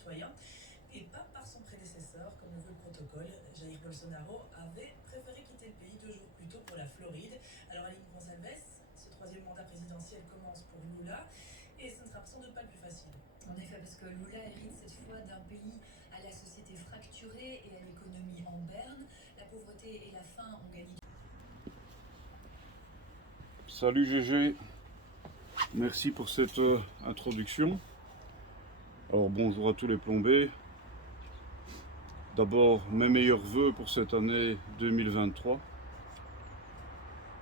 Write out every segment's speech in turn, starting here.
citoyen et pas par son prédécesseur, comme le veut le protocole. Jair Bolsonaro avait préféré quitter le pays 2 jours plus tôt pour la Floride. Alors Aline Gonçalves, ce troisième mandat présidentiel commence pour Lula et ce ne sera sans doute pas le plus facile. En effet, parce que Lula hérite cette fois d'un pays à la société fracturée et à l'économie en berne. La pauvreté et la faim ont gagné. Salut GG, merci pour cette introduction. Alors bonjour à tous les plombés. D'abord mes meilleurs vœux pour cette année 2023.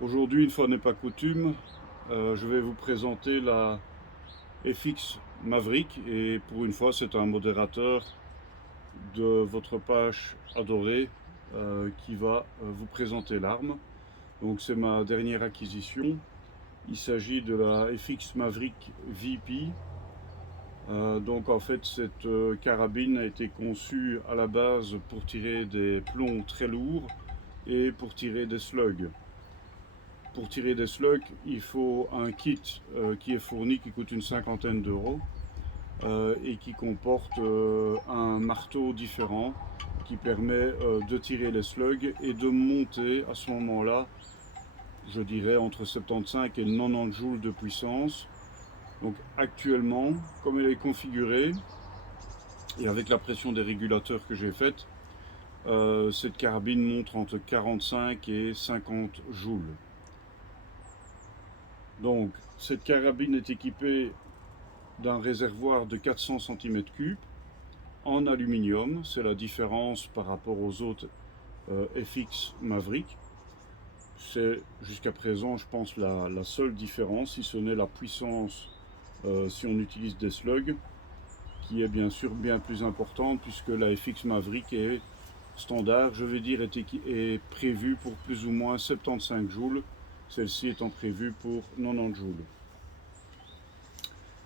Aujourd'hui, une fois n'est pas coutume, je vais vous présenter la FX Maverick et pour une fois c'est un modérateur de votre page adorée qui va vous présenter l'arme. Donc c'est ma dernière acquisition. Il s'agit de la FX Maverick VP. Donc en fait cette carabine a été conçue à la base pour tirer des plombs très lourds et pour tirer des slugs. Pour tirer des slugs, il faut un kit qui est fourni, qui coûte une cinquantaine d'euros et qui comporte un marteau différent qui permet de tirer les slugs et de monter à ce moment-là, je dirais entre 75 et 90 joules de puissance. Donc actuellement, comme elle est configurée et avec la pression des régulateurs que j'ai faite, cette carabine monte entre 45 et 50 joules. Donc cette carabine est équipée d'un réservoir de 400 cm3 en aluminium. C'est la différence par rapport aux autres FX Maverick. C'est jusqu'à présent, je pense, la seule différence, si ce n'est la puissance si on utilise des slugs, qui est bien sûr bien plus importante puisque la FX Maverick est standard, je vais dire, est prévue pour plus ou moins 75 joules, celle-ci étant prévue pour 90 joules.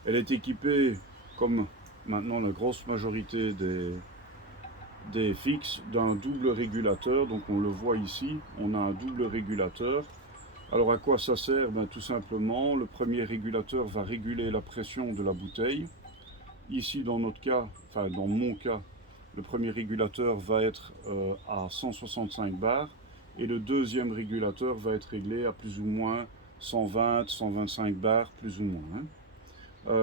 Elle est équipée, comme maintenant la grosse majorité des FX, d'un double régulateur. Donc on le voit ici, on a un double régulateur. Alors à quoi ça sert? Tout simplement, le premier régulateur va réguler la pression de la bouteille. Ici dans notre cas, enfin dans mon cas, le premier régulateur va être à 165 bars et le deuxième régulateur va être réglé à plus ou moins 120, 125 bars plus ou moins.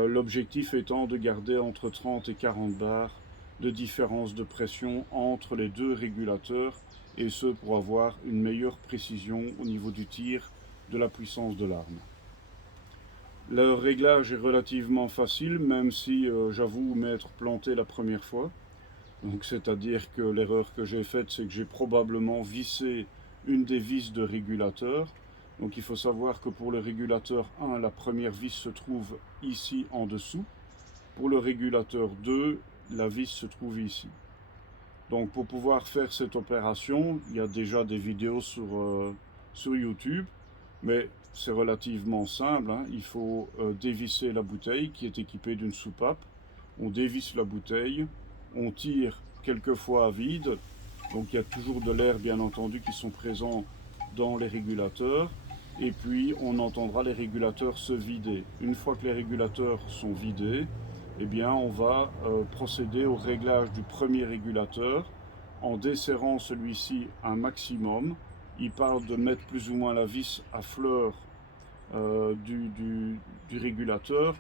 L'objectif étant de garder entre 30 et 40 bars de différence de pression entre les deux régulateurs, et ce pour avoir une meilleure précision au niveau du tir de la puissance de l'arme. Le réglage est relativement facile, même si j'avoue m'être planté la première fois. Donc c'est-à-dire que l'erreur que j'ai faite, c'est que j'ai probablement vissé une des vis de régulateur. Donc il faut savoir que pour le régulateur 1, la première vis se trouve ici en dessous. Pour le régulateur 2, la vis se trouve ici. Donc pour pouvoir faire cette opération, il y a déjà des vidéos sur YouTube, mais c'est relativement simple. Il faut dévisser la bouteille qui est équipée d'une soupape. On dévisse la bouteille, on tire quelquefois à vide, donc il y a toujours de l'air bien entendu qui sont présents dans les régulateurs, et puis on entendra les régulateurs se vider. Une fois que les régulateurs sont vidés, eh bien on va procéder au réglage du premier régulateur en desserrant celui-ci un maximum. Il parle de mettre plus ou moins la vis à fleur du régulateur.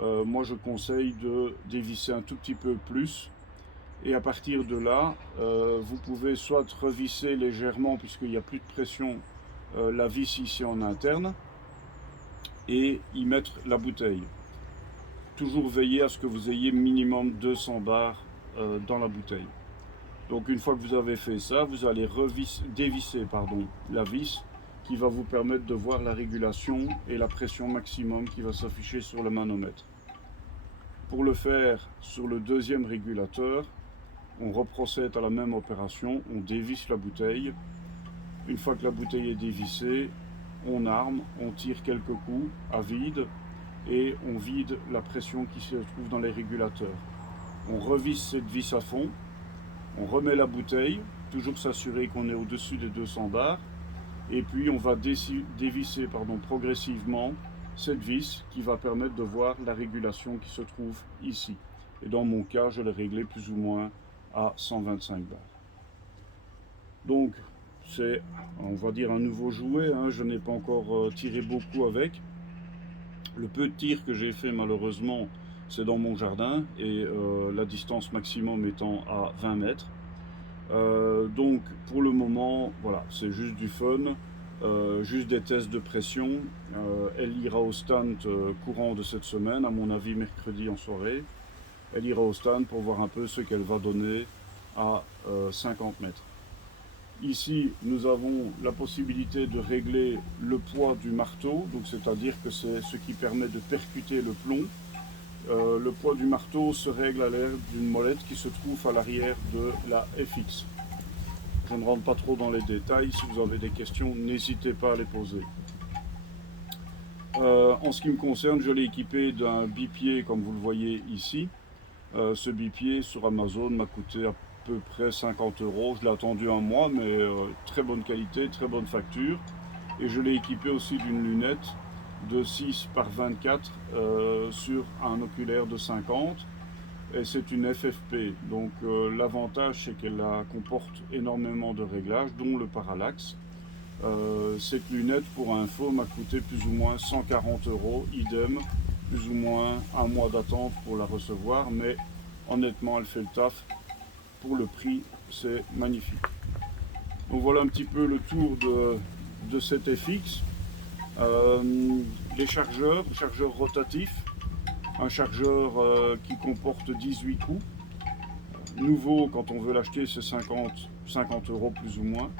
Moi je conseille de dévisser un tout petit peu plus. Et à partir de là, vous pouvez soit revisser légèrement, puisqu'il n'y a plus de pression, la vis ici en interne, et y mettre la bouteille. Toujours veiller à ce que vous ayez minimum 200 bars dans la bouteille. Donc une fois que vous avez fait ça, vous allez dévisser la vis qui va vous permettre de voir la régulation et la pression maximum qui va s'afficher sur le manomètre. Pour le faire sur le deuxième régulateur, on reprocède à la même opération, on dévisse la bouteille. Une fois que la bouteille est dévissée, on arme, on tire quelques coups à vide et on vide la pression qui se trouve dans les régulateurs. On revisse cette vis à fond, on remet la bouteille, toujours s'assurer qu'on est au-dessus des 200 bars, et puis on va dévisser progressivement cette vis qui va permettre de voir la régulation qui se trouve ici. Et dans mon cas, je l'ai réglé plus ou moins à 125 bars. Donc, c'est, on va dire, un nouveau jouet, hein. Je n'ai pas encore tiré beaucoup avec. Le peu de tir que j'ai fait, malheureusement, c'est dans mon jardin, et la distance maximum étant à 20 mètres. Donc, pour le moment, voilà, c'est juste du fun, juste des tests de pression. Elle ira au stand courant de cette semaine, à mon avis mercredi en soirée. Elle ira au stand pour voir un peu ce qu'elle va donner à 50 mètres. Ici, nous avons la possibilité de régler le poids du marteau, donc c'est-à-dire que c'est ce qui permet de percuter le plomb. Le poids du marteau se règle à l'aide d'une molette qui se trouve à l'arrière de la FX. Je ne rentre pas trop dans les détails. Si vous avez des questions, n'hésitez pas à les poser. En ce qui me concerne, je l'ai équipé d'un bipied comme vous le voyez ici. Ce bipied sur Amazon m'a coûté à peu près 50 €. Je l'ai attendu un mois, mais très bonne qualité, très bonne facture. Et je l'ai équipé aussi d'une lunette de 6 par 24 sur un oculaire de 50. Et c'est une FFP. Donc l'avantage, c'est qu'elle comporte énormément de réglages, dont le parallaxe. Cette lunette, pour info, m'a coûté plus ou moins 140 €, idem, plus ou moins un mois d'attente pour la recevoir, mais honnêtement, elle fait le taf. Pour le prix, c'est magnifique. Donc voilà un petit peu le tour de cette FX. Les chargeurs rotatifs, un chargeur qui comporte 18 coups. Nouveau, quand on veut l'acheter, c'est 50 € plus ou moins.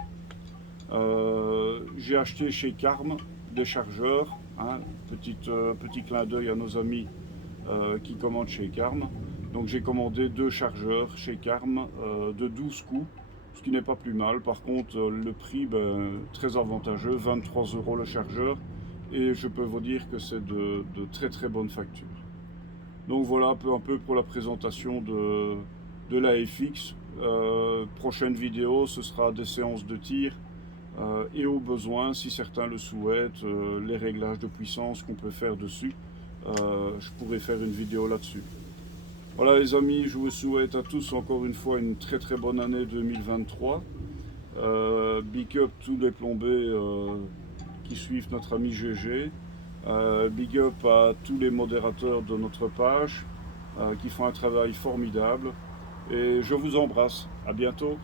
J'ai acheté chez Carme des chargeurs, hein, petit clin d'œil à nos amis qui commandent chez Carme. Donc j'ai commandé 2 chargeurs chez Carme de 12 coups, ce qui n'est pas plus mal. Par contre, le prix, très avantageux, 23 € le chargeur, et je peux vous dire que c'est de très très bonne facture. Donc voilà un peu pour la présentation de la FX. Prochaine vidéo, ce sera des séances de tir. Et au besoin, si certains le souhaitent, les réglages de puissance qu'on peut faire dessus, je pourrais faire une vidéo là-dessus. Voilà les amis, je vous souhaite à tous encore une fois une très très bonne année 2023. Big up tous les plombés qui suivent notre ami GG. Big up à tous les modérateurs de notre page qui font un travail formidable. Et je vous embrasse. À bientôt.